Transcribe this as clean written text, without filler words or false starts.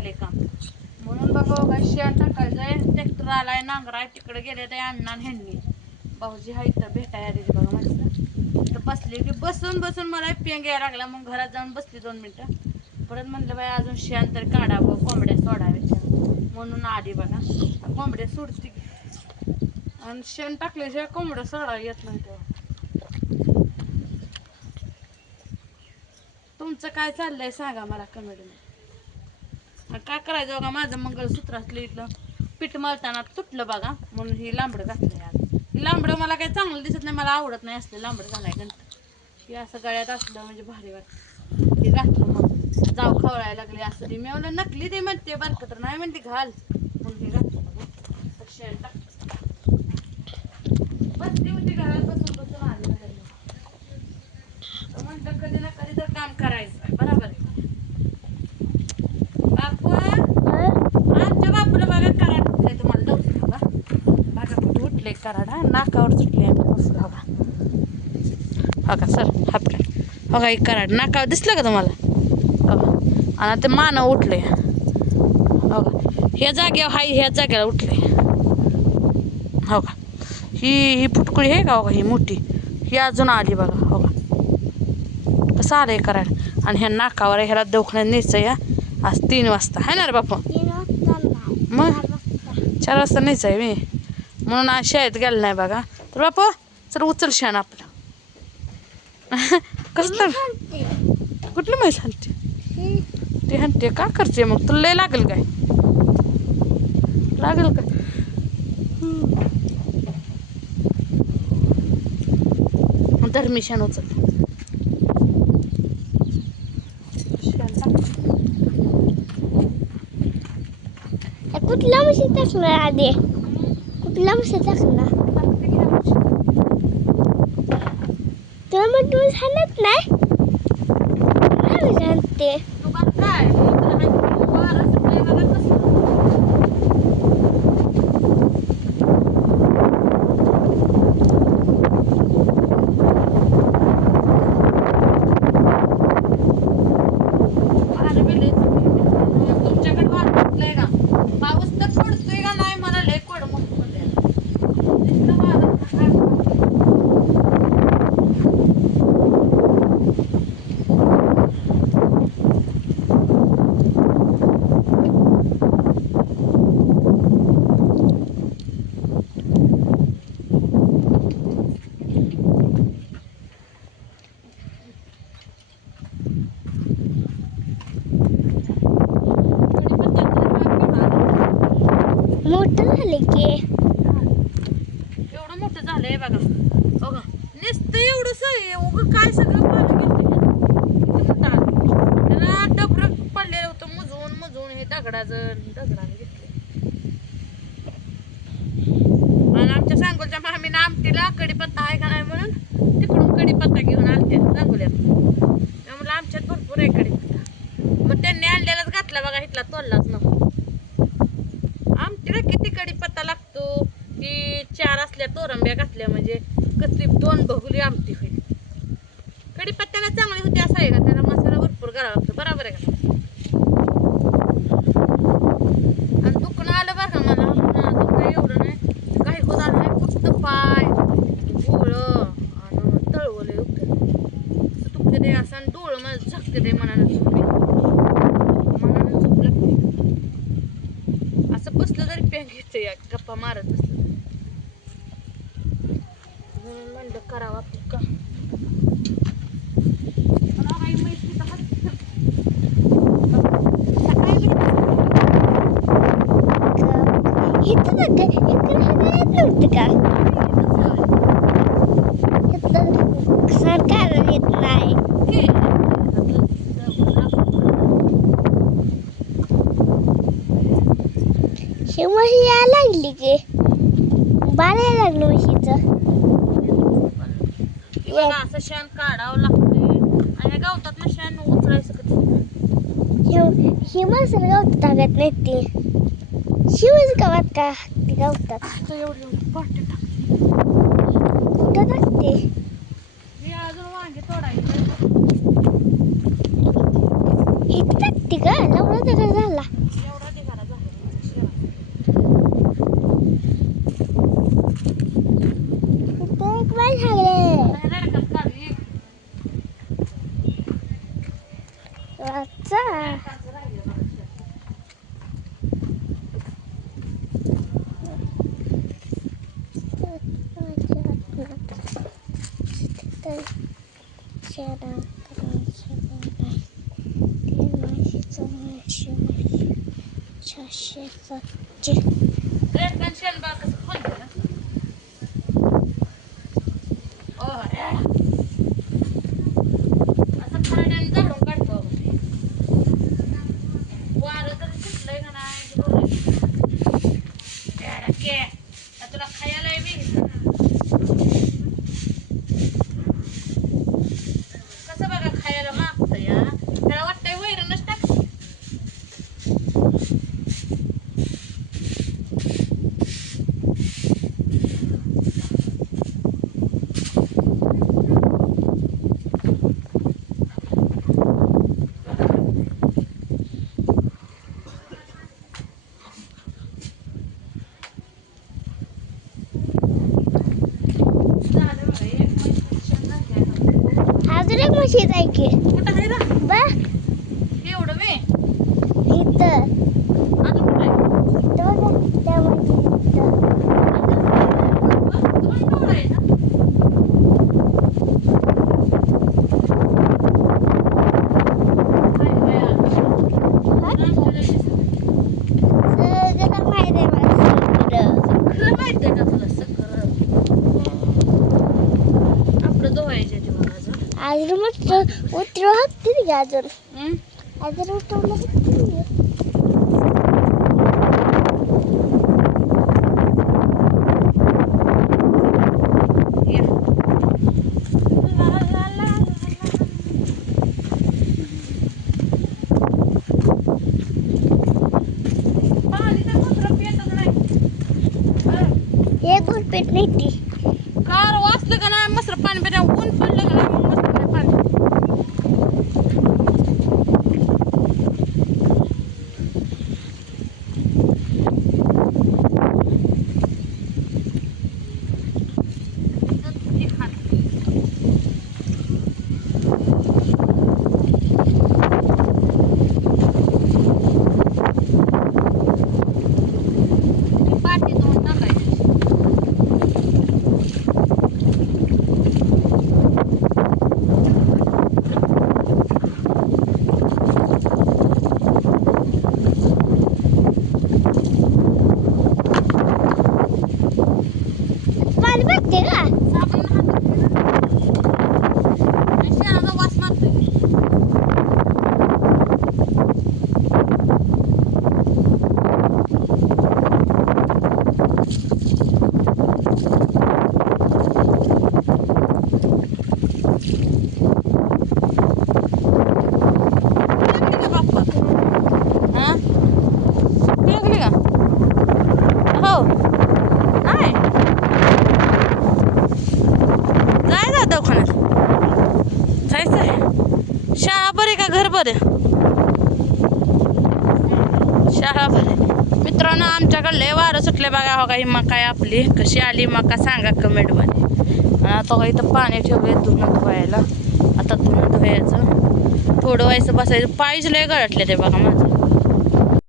राहिले काम म्हणून बघा काय शेण टाकायचंय. ट्रॅक्टर आलाय नांगराय तिकडे गेले ते अण्णा ह्यांनी भाऊजी हा इथं भेटाय आली बघा माणसं. तर बसली की बसून बसून मला पेंग यायला लागला. मग घरात जाऊन बसली 2 मिनिटं. परत म्हणलं बाई अजून शेण तर काढावं कोंबड्या सोडाव्याच्या म्हणून आली बघा. कोंबड्या सोडते आणि शेण टाकल्याशिवाय कोंबड्या सोडायला येत नाही. तेव्हा तुमचं काय चाललंय सांगा मला कमेंटमध्ये. काय करायचं बघा माझं मंगळसूत्र असलं इथलं पीठ मळताना तुटलं बघा म्हणून ही लांबडं घातलंय. आज ही लांबडं मला काही चांगलं दिसत नाही. मला आवडत नाही असलं लांबडं घालाय गंत. हे असं गळ्यात असलं म्हणजे भारी वाटतं. हे घातलं मग जाव खवळायला लागले असं ती मी म्हणलं नकली ते म्हणते बारकं तर नाही म्हणते घाल म्हणून हे घातलं बघा. तर शेण टाकतं बसली होती घरात बसून बसून आली म्हणलं कधी ना कधी तर काम करायचं बरोबर आहे. बापू आमच्या बापूला बघा कराड उठले तुम्हाला नव्हतं बघा. बघा कुठे उठले कराड नाकावर सुटले आमच्या बापूला बघा. बघा सर हात काय बघा एक कराड नाकावर दिसलं का तुम्हाला बघा. आणि ते मानव उठले बघा. ह्या जागेवर हाय ह्या जागेला उठले हो का. ही फुटकुळी आहे का बघा ही मोठी ही अजून आली बघा हो का. कसं आलंय कराड आणि ह्या नाकावर ह्याला दवाखान्यात न्यायचं या आज 3 वाजता आहे ना रे बापा. मग 4 वाजता न्यायचं आहे मी म्हणून आज शाळेत गेलं नाही बघा. तर बापा चल उचल शेण आपलं. कसं कुठलं म्हैस हाणते ते हाणते का करते मग तुला लय लागेल काय लागेल का. धर्मी शेण उचल कुठला म्हशी टाकला आधी कुठला म्हशी टाकला तुला मग तू सांगत नाही सांगते काय मोठं झाले की एवढं मोठं झालंय बघा. बघा नुसतं एवढंच उगं काय सगळं पाणी घेतलं त्याला डबरं पडलेलं होतं मुजून हे दगडाने घेतले. आणि आमच्या सांगोलच्या मामीनं आमटीला कडीपत्ता आहे का नाही म्हणून तिकडून कडीपत्ता घेऊन आलत्या सांगोल्यात. त्यामुळे आमच्यात भरपूर आहे कडीपत्ता. मग त्यांनी आणलेलाच घातला बघा इथला तोललाच नको. आमटीला किती कडीपत्ता लागतो की 4 असल्या तोरंब्या घातल्या म्हणजे कसली 2 भगुली आमटी होईल. कडीपत्त्याला चांगली होती असं आहे का त्याला मसाला भरपूर करावा लागतो बरोबर आहे का. आणि दुखणं आलं बरं का मला दुखणं एवढं नाही काही होत आलं नाही फक्त पाय डोळं आणि तळवले दुखते ते असं आणि डोळं मला झकते ते मनानं झोप लागते. असं बसलं तरी पेन घेतं या गप्पा मारत बसलं म्हणून म्हणलं करावं आपलं का. सरकार येत नाही म्हशी यायला लागली की बाळायला लागलं म्हशीचं. असं शेण काढावं लागतंय आणि गावतात ना शेण उचलायचं ही माणसं गावतात टाकत नाही ती शिवच गावात का ती गावतात एवढी पाठी कुठं टाकते. मी अजून वांगे तोडायचं इथे टाकते का लवकर झाला रेड पेन शेण बघ कसं फुलतं ना. असं खराड्याने झाडून काढतो अगं ते. वारं जर सुटलंय का नाही तुला खायला बी कसं बघा खायला मागतं या त्याला वाटतंय वैरणच टाक. म्हशीच आहे की कुठं आहे ना बा एवढं वे इथं अजून कुठं आहे इथं बघा त्या म्हशीचं. एवढं आहे ना सगळं माहिती आहे मला सगळं. खरं माहित आहे का तुला सगळं आपलं दोहायचे ते बघ अजून अजून उतरू हकतील का अजून हं? अजून उतरलं हकतील या. ला, ला, ला, ला, ला. पाणी तर कुत्रं पितच नाही. हे गुरपेट नाही ती कार वाचलं का नाही मस्त पाणी पिण्या ऊन पडलं का नाही मग मस्त नाही पाणी. हे खात. ती पाटी धुवून टाकायची. पाणी भेटते का साबण हातात घे ना. आणि शेणाचा वास मारतोय. पिळकली का बाप्पा? हा? पिळकली का? हो. नाही. जायचं दवाखान्यात. जायचंय. शाळा बरी का घर बरं? शाळा बरी. मित्रांनो आमच्याकडे लय वारं सुटले बघा हो का ही मका आहे आपली कशी आली मका सांगा कमेंटमध्ये. आणि आता का इथं पाणी ठेवले धुणं धुवायला. आता धुणं धुवायचं थोडं व्हायचं बसायचं पायच लय गळटले ते बघा माझं.